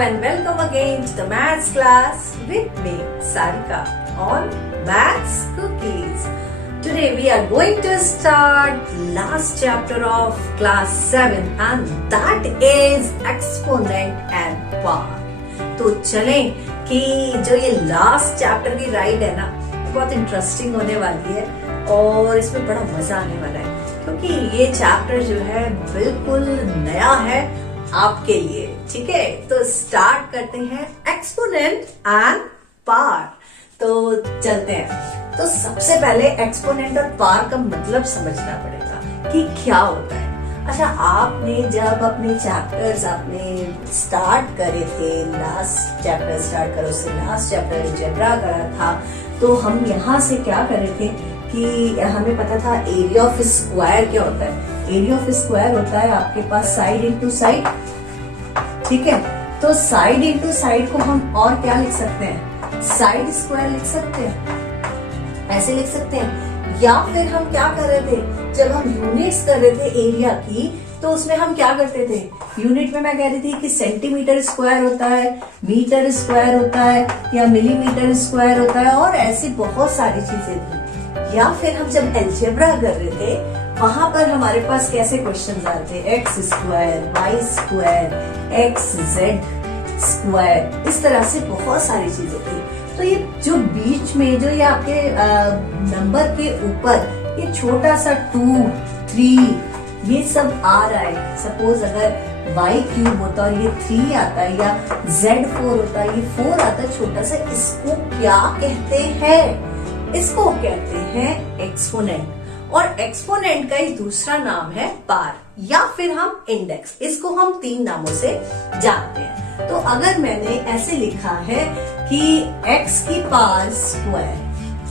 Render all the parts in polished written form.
and welcome again to the maths class with me, Sarika, on Maths Cookies. Today we are going to start last chapter of class 7 and that is exponent and power. तो चलें कि जो ये last chapter की ride है ना, बहुत interesting होने वाली है और इसमें बड़ा मजा आने वाला है क्योंकि ये चैप्टर जो है बिल्कुल नया है आपके लिए। ठीक है, तो स्टार्ट करते हैं एक्सपोनेंट एंड पावर। तो चलते हैं। तो सबसे पहले एक्सपोनेंट और पावर का मतलब समझना पड़ेगा कि क्या होता है। अच्छा, आपने जब अपने चैप्टर्स आपने स्टार्ट करे थे, लास्ट चैप्टर स्टार्ट करो से लास्ट चैप्टर अलजेब्रा करा था, तो हम यहाँ से क्या करे थे कि हमें पता था एरिया ऑफ स्क्वायर क्या होता है। एरिया ऑफ स्क्वायर होता है आपके पास साइड इंटू साइड। ठीक है, तो साइड इंटू साइड को हम और क्या लिख सकते हैं, साइड स्क्वायर लिख सकते हैं, ऐसे लिख सकते हैं। या फिर हम क्या कर रहे थे, जब हम यूनिट्स कर रहे थे एरिया की, तो उसमें हम क्या करते थे, यूनिट में मैं कह रही थी कि सेंटीमीटर स्क्वायर होता है, मीटर स्क्वायर होता है या मिलीमीटर स्क्वायर होता है और ऐसी बहुत सारी चीजें थी। या फिर हम जब अलजेब्रा कर रहे थे वहां पर हमारे पास कैसे क्वेश्चंस आते, x square, y square, x z square, इस तरह से बहुत सारी चीजें थी। तो ये जो बीच में जो ये आपके नंबर के ऊपर ये छोटा सा 2, 3 ये सब आ रहा है। सपोज अगर y क्यूब होता और ये 3 आता है या z4 होता है, ये 4 आता है छोटा सा, इसको क्या कहते हैं, इसको कहते हैं एक्सपोनेंट। और एक्सपोनेंट का ही दूसरा नाम है पावर या फिर हम इंडेक्स। इसको हम 3 नामों से जानते हैं। तो अगर मैंने ऐसे लिखा है कि x की पावर स्क्वायर,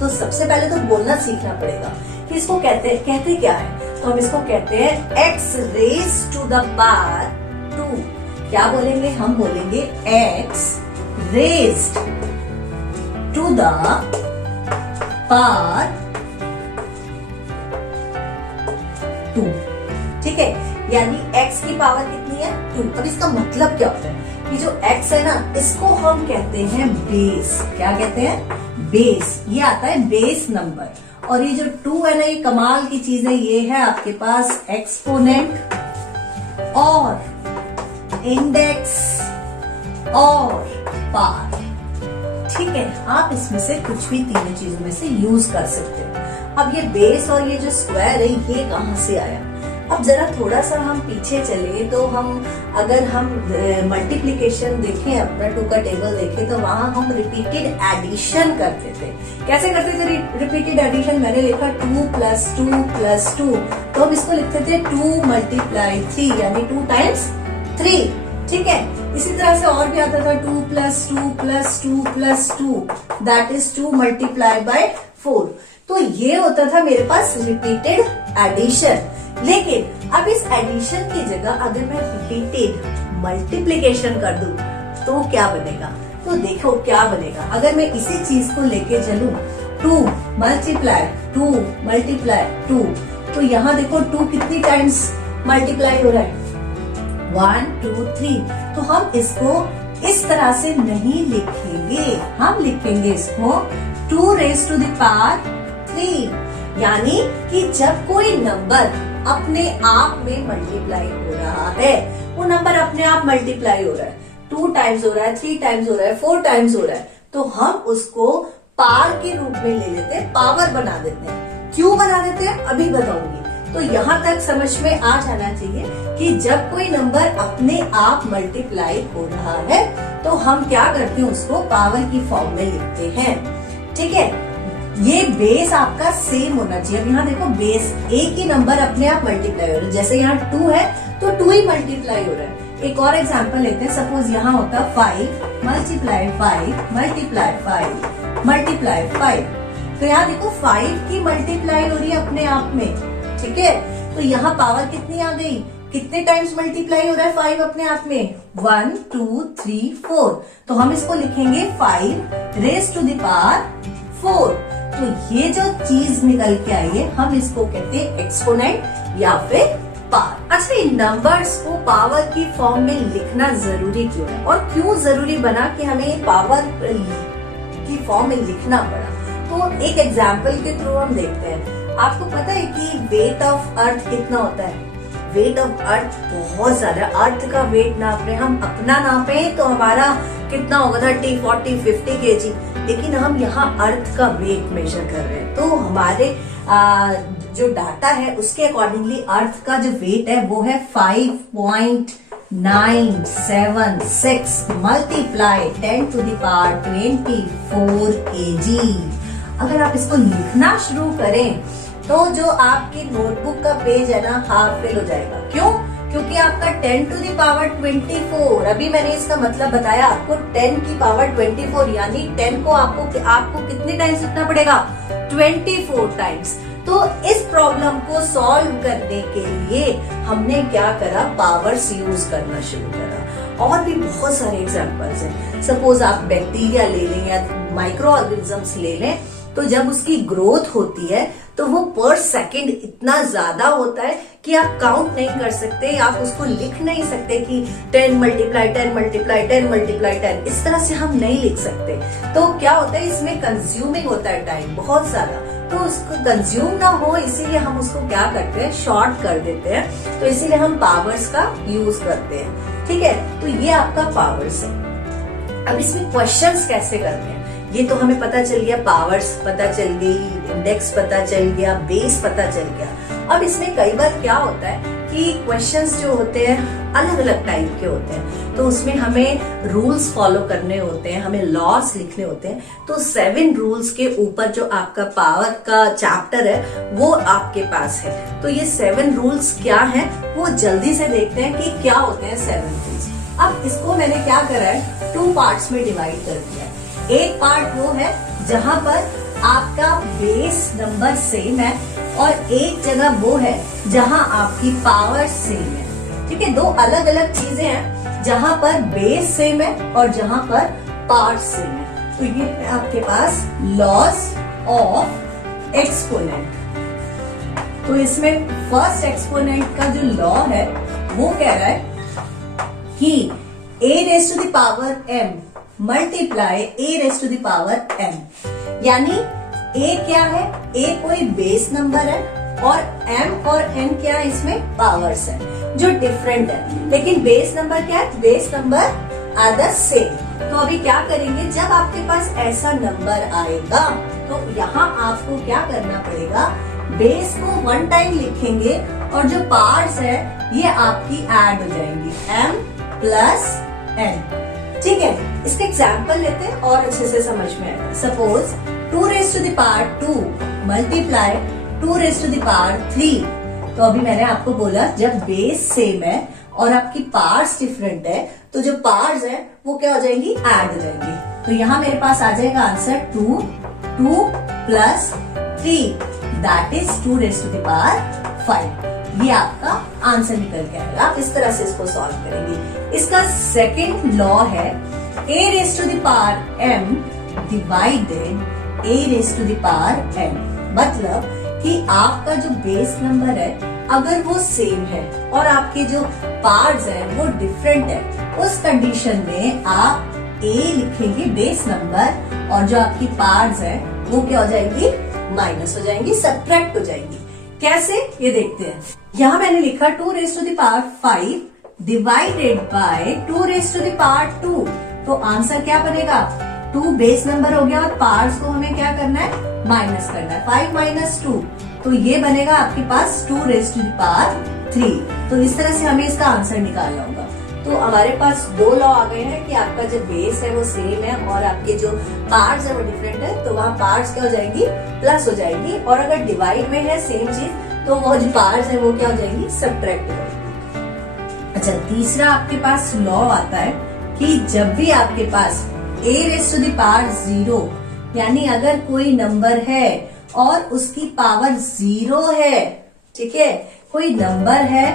तो सबसे पहले तो बोलना सीखना पड़ेगा कि इसको कहते क्या है। तो हम इसको कहते हैं x raise to the power 2। क्या बोलेंगे, हम बोलेंगे x raised to the power 2। ठीक है, यानी x की पावर कितनी है, 2। अब इसका मतलब क्या होता है कि जो x है ना, इसको हम कहते हैं बेस। क्या कहते हैं, बेस। ये आता है बेस नंबर। और ये जो 2 है ना, ये कमाल की चीज है, ये है आपके पास एक्सपोनेंट और इंडेक्स और पावर। ठीक है, आप इसमें से कुछ भी तीनों चीजों में से यूज कर सकते हो। अब ये बेस और ये जो स्क्वायर है, ये कहां से आया। अब जरा थोड़ा सा हम पीछे चले तो अगर हम मल्टीप्लिकेशन देखें, अपना 2 का टेबल देखें, तो वहां हम रिपीटेड एडिशन करते थे। कैसे करते थे रिपीटेड एडिशन, मैंने लिखा 2 + 2 + 2, तो हम इसको लिखते थे 2 × 3 यानी 2 × 3। ठीक है, इसी तरह से और भी आता था 2 + 2 + 2 + 2 दैट इज 2 × 4। तो ये होता था मेरे पास रिपीटेड एडिशन। लेकिन अब इस एडिशन की जगह अगर मैं रिपीटेड मल्टीप्लिकेशन कर दूं तो क्या बनेगा। तो देखो क्या बनेगा, अगर मैं इसी चीज को लेके चलूं 2 × 2 तो यहाँ देखो 2 कितनी टाइम्स मल्टीप्लाई हो रहा है, 1 2 3। तो हम इसको इस तरह से नहीं लिखेंगे, हम लिखेंगे इसको 2 raised to the power 3। यानी कि जब कोई नंबर अपने आप में मल्टीप्लाई हो रहा है, वो नंबर अपने आप मल्टीप्लाई हो रहा है, 2 टाइम्स हो रहा है, 3 टाइम्स हो रहा है, 4 टाइम्स हो रहा है, तो हम उसको पावर के रूप में ले लेते हैं, पावर बना देते हैं। क्यों बना देते हैं अभी बताऊंगी। तो यहाँ तक समझ में आ जाना चाहिए कि जब कोई नंबर अपने आप मल्टीप्लाई हो रहा है तो हम क्या करते हैं, उसको पावर की फॉर्म में लिखते हैं। ठीक है, ये बेस आपका सेम होना चाहिए। अब यहाँ देखो बेस, एक ही नंबर अपने आप मल्टीप्लाई हो रहा है। जैसे यहाँ 2 है तो 2 ही मल्टीप्लाई हो रहा है। एक और एग्जांपल लेते हैं, सपोज यहाँ होता 5 × 5 × 5 × 5। तो यहाँ देखो 5 की मल्टीप्लाई हो रही है अपने आप में। ठीक है, तो यहाँ पावर कितनी आ गई, कितने टाइम्स मल्टीप्लाई हो रहा है 5 अपने आप में, 1 2 3 4। तो हम इसको लिखेंगे 5 raised to the power 4। तो ये जो चीज निकल के आई है, हम इसको कहते हैं एक्सपोनेंट या फिर पावर। अच्छा, इन नंबर्स को पावर की फॉर्म में लिखना जरूरी क्यों है और क्यों जरूरी बना कि हमें पावर की फॉर्म में लिखना पड़ा? तो एक एग्जाम्पल के थ्रू हम देखते हैं। आपको पता है कि वेट ऑफ अर्थ कितना होता है? वेट ऑफ अर्थ बहुत ज्यादा। अर्थ का वेट नाप रहे, हम अपना नापे तो हमारा कितना होगा? 30, 40, 50 kg, लेकिन हम यहाँ अर्थ का वेट मेजर कर रहे हैं। तो हमारे जो डाटा है उसके अकॉर्डिंगली अर्थ का जो वेट है वो है 5.976 multiply 10 to the power 24 kg। अगर आप इसको लिखना शुरू करें तो जो आपकी नोटबुक का पेज है ना, हाफ फिल हो जाएगा। क्यों? क्योंकि आपका 10 to the power 24, अभी मैंने इसका मतलब बताया आपको, 10 की पावर 24 यानी 10 को आपको कितने टाइम्स लिखना पड़ेगा? 24 टाइम्स। तो इस प्रॉब्लम को सॉल्व करने के लिए हमने क्या करा? पावर्स यूज करना शुरू करा। और भी बहुत सारे एग्जांपल्स हैं। सपोज आप बैक्टीरिया ले लें या माइक्रो ऑर्गेनिजम्स ले लें, तो जब उसकी ग्रोथ होती है तो वो पर सेकंड इतना ज्यादा होता है कि आप काउंट नहीं कर सकते, आप उसको लिख नहीं सकते कि 10 मल्टीप्लाई 10 मल्टीप्लाई 10 मल्टीप्लाई 10, इस तरह से हम नहीं लिख सकते। तो क्या होता है, इसमें कंज्यूमिंग होता है टाइम बहुत ज्यादा, तो उसको कंज्यूम ना हो इसीलिए हम उसको क्या करते हैं? शॉर्ट कर देते हैं। तो इसीलिए हम पावर्स का यूज करते हैं। ठीक है, तो ये आपका पावर्स है। अब इसमें क्वेश्चंस कैसे करते हैं ये तो हमें पता चल गया। पावर्स पता चल गई, इंडेक्स पता चल गया, बेस पता चल गया। अब इसमें कई बार क्या होता है कि क्वेश्चंस जो होते हैं अलग अलग टाइप के होते हैं, तो उसमें हमें रूल्स फॉलो करने होते हैं, हमें लॉस लिखने होते हैं। तो 7 रूल्स के ऊपर जो आपका पावर का चैप्टर है वो आपके पास है। तो ये 7 रूल्स क्या है वो जल्दी से देखते हैं कि क्या होते हैं 7 रूल्स। अब इसको मैंने क्या करा है, 2 पार्ट्स में डिवाइड कर दिया है। एक पार्ट वो है जहां पर आपका बेस नंबर सेम है और एक जगह वो है जहां आपकी पावर सेम है। ठीक है, 2 अलग अलग चीजें हैं जहां पर बेस सेम है और जहां पर पार्ट सेम है। तो ये है आपके पास लॉस ऑफ एक्सपोनेंट। तो इसमें फर्स्ट एक्सपोनेंट का जो लॉ है वो कह रहा है कि a raised to the power m multiply a raised to the power m, यानी a क्या है? a कोई बेस नंबर है और m और n क्या है? इसमें पावर्स है जो डिफरेंट है, लेकिन बेस नंबर क्या है? Base number are the same. तो अभी क्या करेंगे, जब आपके पास ऐसा नंबर आएगा तो यहाँ आपको क्या करना पड़ेगा? बेस को 1 टाइम लिखेंगे और जो पार्ट्स है ये आपकी ऐड हो जाएंगी, m प्लस n। ठीक है, इसका एग्जाम्पल लेते हैं और अच्छे से समझ में आएगा। Suppose 2 raised to the power 2 multiply 2 raised to the power 3। तो अभी मैंने आपको बोला जब बेस सेम है और आपकी पार्ट्स डिफरेंट है तो जो पार्ट्स है वो क्या हो जाएंगी? ऐड हो जाएंगी। तो यहाँ मेरे पास आ जाएगा answer 2 plus 3 that is 2 raised to the power 5। ये आपका आंसर निकल के आएगा। आप इस तरह से इसको सॉल्व करेंगे। इसका सेकंड लॉ है a raised to the power m divided a raised to the power n। मतलब कि आपका जो बेस नंबर है अगर वो सेम है और आपके जो पार्ट्स हैं वो डिफरेंट है, उस कंडीशन में आप a लिखेंगे बेस नंबर और जो आपकी पार्ट्स हैं वो क्या हो जाएंगी? माइनस हो जाएंगी, सब्ट्रैक्ट हो जाएंगी। कैसे ये देखते हैं। यहाँ मैंने लिखा 2 raised to the power 5 divided by 2 raised to the power 2। तो आंसर क्या बनेगा? 2 बेस नंबर हो गया और पार्ट्स को हमें क्या करना है? माइनस करना है। 5 माइनस 2, तो ये बनेगा आपके पास 2 raised to the power 3। तो इस तरह से हमें इसका आंसर निकालना होगा। तो हमारे पास 2 लॉ आ गए हैं कि आपका जो बेस है वो सेम है और आपके जो पार्ट्स है वो डिफरेंट है, तो वहाँ पार्ट्स क्या हो जाएंगी? प्लस हो जाएंगी। और अगर डिवाइड में है सेम चीज तो वो जो पार्ट्स है वो क्या हो जाएंगी? सब्ट्रैक्ट हो जाएंगी। अच्छा, तीसरा आपके पास लॉ आता है कि जब भी आपके पास a raised to the power 0, यानी अगर कोई नंबर है और उसकी पावर 0 है, ठीक है, कोई नंबर है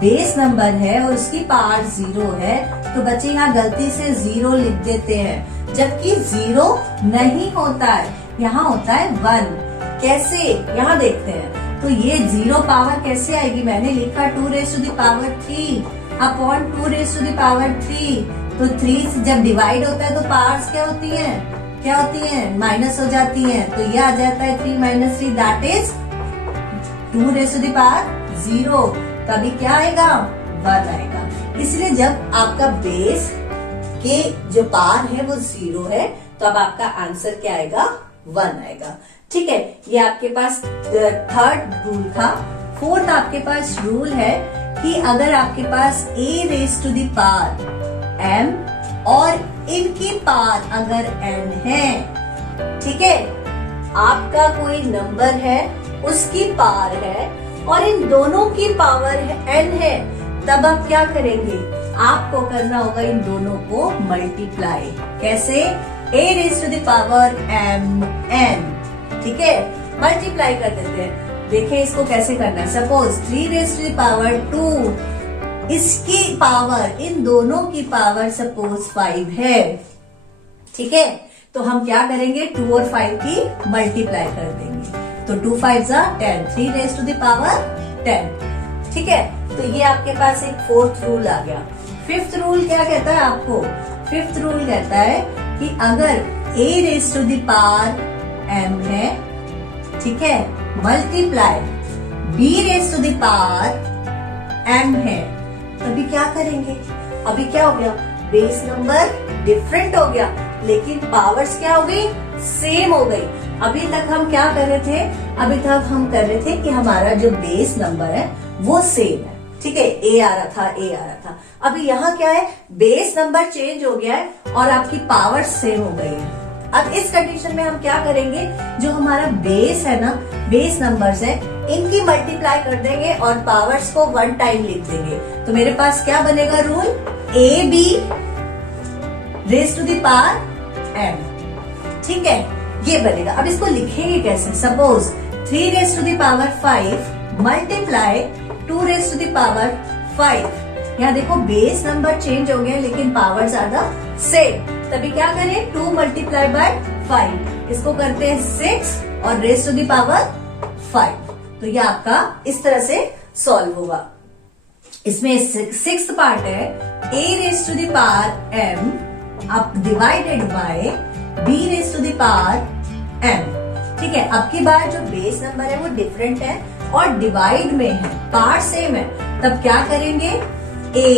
बेस नंबर है और उसकी पावर 0 है, तो बच्चे यहाँ गलती से 0 लिख देते हैं, जबकि 0 नहीं होता है, यहाँ होता है 1। कैसे? यहाँ देखते हैं। तो ये 0 पावर कैसे आएगी? मैंने लिखा 2 raise to the power 3 upon 2 raise to the power 3। तो 3 से जब डिवाइड होता है तो पावर्स क्या होती हैं? माइनस हो जाती हैं। तो ये आ जाता है 3 minus 3 that is 2 raise to the power 0। तभी क्या आएगा? 1 आएगा। इसलिए जब आपका बेस के जो पावर है वो 0 है तो अब आपका आंसर क्या आएगा? 1 आएगा। ठीक है, ये आपके पास थर्ड रूल था। फोर्थ आपके पास रूल है कि अगर आपके पास a raise to the power m और इनकी पावर अगर n है, ठीक है, आपका कोई नंबर है उसकी पावर है और इन दोनों की पावर n है, तब आप क्या करेंगे? आपको करना होगा इन दोनों को मल्टीप्लाई। कैसे? a raise to the power m n, ठीक है, मल्टीप्लाई कर देते हैं। देखें इसको कैसे करना है। Suppose 3 raise to the power 2, इसकी पावर, इन दोनों की पावर सपोज 5 है, ठीक है, तो हम क्या करेंगे? 2 और 5 की मल्टीप्लाई कर देंगे। तो 2 5 जा 10, 3 रेज़ टू द पावर 10, ठीक है। तो ये आपके पास एक फोर्थ रूल आ गया। फिफ्थ रूल क्या कहता है आपको? फिफ्थ रूल कहता है कि अगर a raise to the power m है, ठीक है, multiply b raise to the power m है, तभी क्या करेंगे? अभी क्या हो गया? बेस नंबर डिफरेंट हो गया लेकिन पावर्स क्या हो गई? सेम हो गई। अभी तक हम क्या कर रहे थे? अभी तक हम कर रहे थे कि हमारा जो बेस नंबर है वो सेम है, ठीक है, a आ रहा था। अभी यहाँ क्या है? बेस नंबर चेंज हो गया है और आपकी पावर सेम हो गई है। अब इस कंडीशन में हम क्या करेंगे? जो हमारा बेस है ना, बेस नंबर्स है, इनकी मल्टीप्लाई कर देंगे और पावर्स को 1 टाइम लिख देंगे। तो मेरे पास क्या बनेगा rule? a b raise to the power m, ठीक है, ये बनेगा। अब इसको लिखेंगे कैसे? Suppose 3 raise to the power 5 multiply 2 raise to the power 5। यहाँ देखो बेस नंबर चेंज हो गए लेकिन पावर्स आर द सेम, तभी क्या करें? 2 मल्टीप्लाई बाय 5, इसको करते हैं 6 और रेज़ टू द पावर 5। तो ये आपका इस तरह से सॉल्व होगा। इसमें 6th पार्ट है a raise to the power m अब divided by b raise to the power m, ठीक है। अब की बार जो बेस नंबर है वो डिफरेंट है और डिवाइड में है, पार्ट सेम है, तब क्या करेंगे? a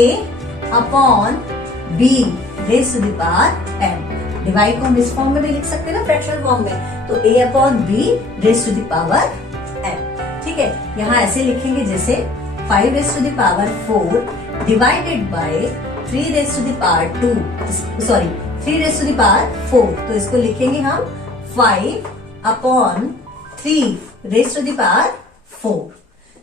upon b raise to the power m। Divide को हम इस फॉर्म में भी लिख सकते हैं ना, फ्रैक्शनल फॉर्म में, तो a upon b raise to the power m, ठीक है। यहाँ ऐसे लिखेंगे जैसे 5 raise to the power 4 divided by 3 raise to the power 3 raise to the power 4। तो इसको लिखेंगे हम 5 upon 3 raise to the power 4,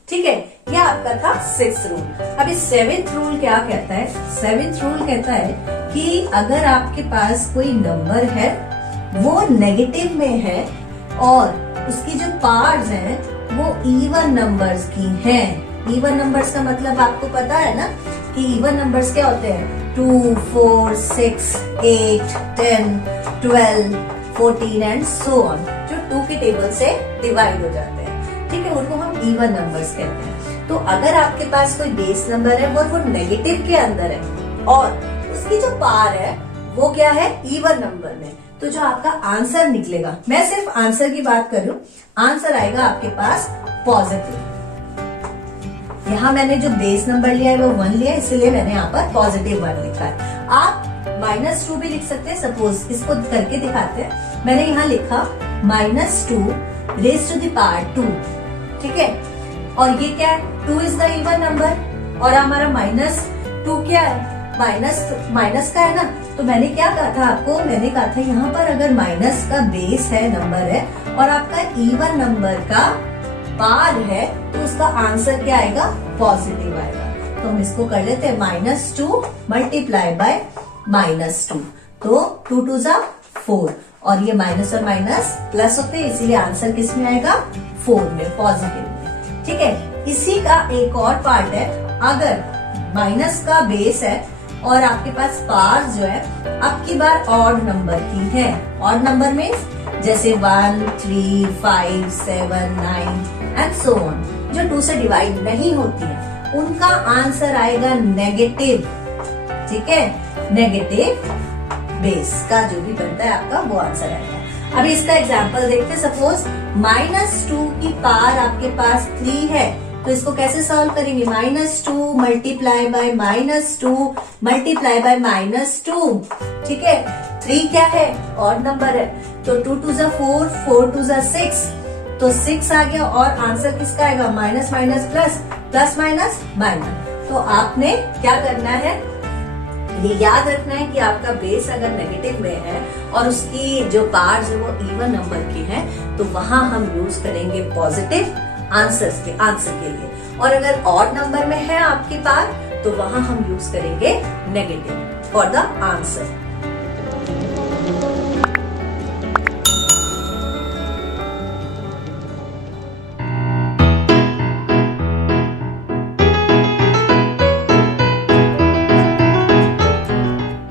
ठीक है। यह आपका था 6th रूल। अभी 7th रूल क्या कहता है? 7th रूल कहता है कि अगर आपके पास कोई नंबर है वो नेगेटिव में है और उसकी जो पार्ट्स हैं वो इवन नंबर्स की हैं। इवन नंबर्स का मतलब आपको पता है ना कि इवन नंबर्स क्या होते हैं? 2, 4, 6, 8, 10, 12, 14 एंड सो ऑन, जो 2 के टेबल से डिवाइड हो जाते हैं, ठीक है, उनको हम इवन नंबर्स कहते हैं। तो अगर आपके पास कोई बेस नंबर है वो नेगेटिव के अंदर है और उसकी जो पावर है वो क्या है? इवन नंबर में, तो जो आपका आंसर निकलेगा, मैं सिर्फ आंसर की बात कर रही हूँ, आंसर आएगा आपके पास पॉजिटिव। यहाँ मैंने जो बेस नंबर लिया है वो 1 लिया है, इसलिए मैंने यहाँ पर पॉजिटिव 1 लिखा है। आप -2 भी लिख सकते हैं। सपोज इसको करके दिखाते हैं। मैंने यहाँ लिखा -2 रेज़ टू द पावर 2, ठीक है, और ये क्या है? 2 इज द इवन नंबर और हमारा -2 क्या है? माइनस का है ना। तो मैंने क्या कहा था आपको? मैंने कहा था यहाँ पर अगर माइनस का बेस है, नंबर है, और आपका इवन नंबर का पावर है तो उसका आंसर क्या आएगा? पॉजिटिव आएगा। तो हम इसको कर लेते हैं -2 मल्टीप्लाई बाय -2, तो 2 2 जा 4 और ये माइनस और माइनस प्लस होते हैं, इसीलिए आंसर किस में आएगा? 4 में, पॉजिटिव में, ठीक है। इसी का एक और पार्ट है, अगर माइनस का बेस है और आपके पास पावर जो है अब की बार ऑड नंबर की है। ऑड नंबर में जैसे 1, 3, 5, 7, 9, एंड सो ऑन। जो 2 से डिवाइड नहीं होती है उनका आंसर आएगा नेगेटिव, ठीक है, नेगेटिव बेस का जो भी बनता है आपका वो आंसर आएगा। अभी इसका एग्जांपल देखते हैं। सपोज -2 की पावर आपके पास 3 है, तो इसको कैसे सॉल्व करेंगे? -2 मल्टीप्लाई बाय -2 मल्टीप्लाई बाय -2, ठीक है। 3 क्या है? ऑड नंबर है, तो 2 2 जा 4, 4 2 जा 6, तो 6 आ गया और आंसर किसका आएगा? Minus minus plus, plus minus minus. तो आपने क्या करना है, ये याद रखना है कि आपका बेस अगर नेगेटिव में है और उसकी जो पार्ट्स है वो इवन नंबर की है, तो वहां हम यूज करेंगे पॉजिटिव आंसर के लिए, और अगर ऑड नंबर में है आपकी पार्ट तो वहां हम यूज करेंगे नेगेटिव फॉर द आंसर।